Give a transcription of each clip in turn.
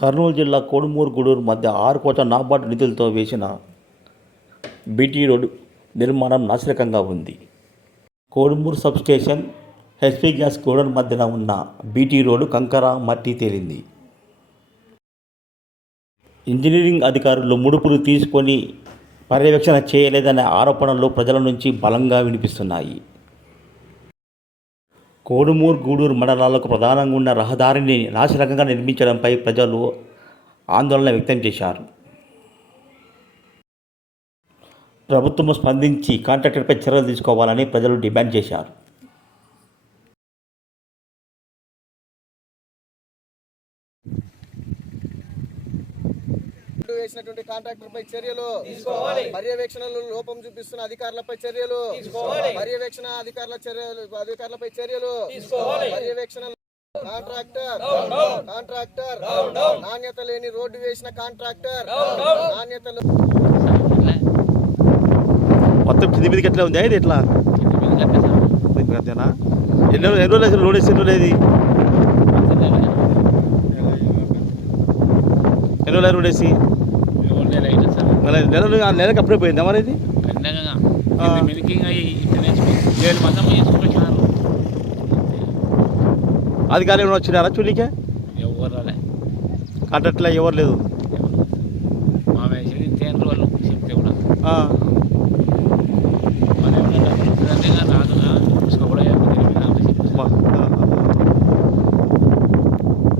కర్నూలు జిల్లా కోడుమూరు గూడూరు మధ్య ఆరు కోట్ల నాబార్డు నిధులతో వేసిన బీటీ రోడ్డు నిర్మాణం నాశనకంగా ఉంది. Kodumuru sub station HP gas godown మధ్యన ఉన్న బీటీ రోడ్డు కంకర మట్టి తేలింది. ఇంజనీరింగ్ అధికారులు ముడుపులు తీసుకొని పర్యవేక్షణ చేయలేదనే ఆరోపణలు ప్రజల నుంచి బలంగా వినిపిస్తున్నాయి. కోడుమూరు గూడూరు మండలాలకు ప్రధానంగా ఉన్న రహదారిని నాశనకంగా నిర్మించడంపై ప్రజలు ఆందోళన వ్యక్తం చేశారు. ప్రభుత్వం స్పందించి కాంట్రాక్టర్పై చర్యలు తీసుకోవాలని ప్రజలు డిమాండ్ చేశారు. రోడ్డు వేసినటువంటి కాంట్రాక్టర్ పై చర్యలు పర్యవేక్షణలో లోపం చూపిస్తున్న అధికారులపై చర్యలు పర్యవేక్షణ అధికారుల చర్యలు అధికారులపై చర్యలు పర్యవేక్షణ కాంట్రాక్టర్ కాంట్రాక్టర్ నాణ్యత లేని రోడ్డు వేసిన కాంట్రాక్టర్ నాణ్యత మొత్తం కింది మీదకి ఎట్లా ఉంది? ఇది ఎట్లా? అంతేనా ఎన్ని ఎన్ని రోజులు లోడ్ వేసి ఎన్ని రోజులు ఎన్ని రోజులు రోడ్ వేసి? నెల నెలకు అప్పుడే పోయిందా మరి ఇది? అధికారులు ఏమైనా వచ్చినారా చూలికే ఎవరు రాలే. కాంట్రాక్ట్లో ఎవరు లేదు.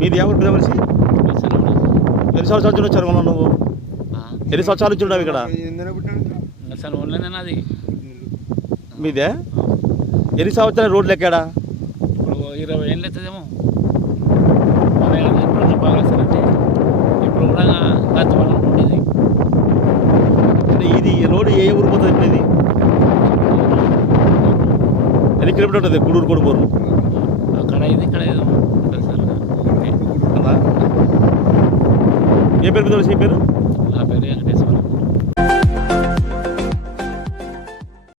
మీది ఎవరు మనిషి ఎన్ని సంవత్సరాల వచ్చారు నువ్వు? ఎన్ని సంవత్సరాల ఉన్నావు ఇక్కడ? అసలు ఓన్లనే నాది మీదే? ఎన్ని సంవత్సరాలు రోడ్లు ఎక్కాడా? ఇప్పుడు ఇరవై ఏళ్ళు అవుతుందేమో. ఏడాది ఇప్పుడు బాగా వస్తుందంటే ఇప్పుడు కూడా ఉండేది. ఇది రోడ్డు ఏ ఊరు పోతుంది ఇప్పుడు ఇది? ఎన్ని కిలోమీటర్ ఉంటుంది గూడూరు కొడుమూరు? అక్కడ ఇది ఇక్కడ ఉంటుంది సార్. ఏ పేరు మీద ఈ పేరు?